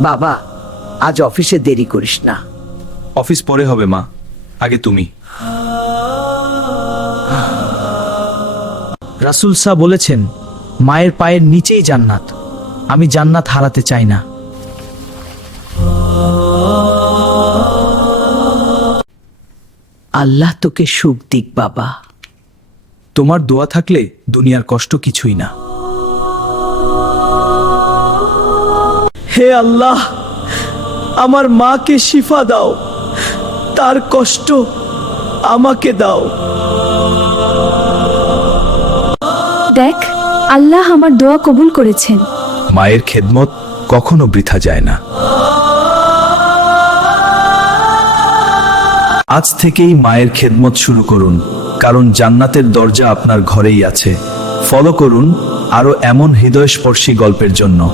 বাবা, আজ অফিসে দেরি করিস না। অফিস পরে হবে মা, আগে তুমি। রাসূল সাহ বলেছেন, মায়ের পায়ের নিচেই জান্নাত। আমি জান্নাত হারাতে চাই না। আল্লাহ তোকে সুখ দিক বাবা। তোমার দোয়া থাকলে দুনিয়ার কষ্ট কিছুই না। হে আল্লাহ, আমার মাকে শিফা দাও, তার কষ্ট আমাকে দাও। দেখ, আল্লাহ আমার দোয়া কবুল করেছেন। মায়ের খেদমত কখনো বৃথা যায় না। আজ থেকেই মায়ের খেদমত শুরু করুন, কারণ জান্নাতের দরজা আপনার ঘরেই আছে। ফলো করুন আরো এমন হৃদয়স্পর্শী গল্পের জন্য।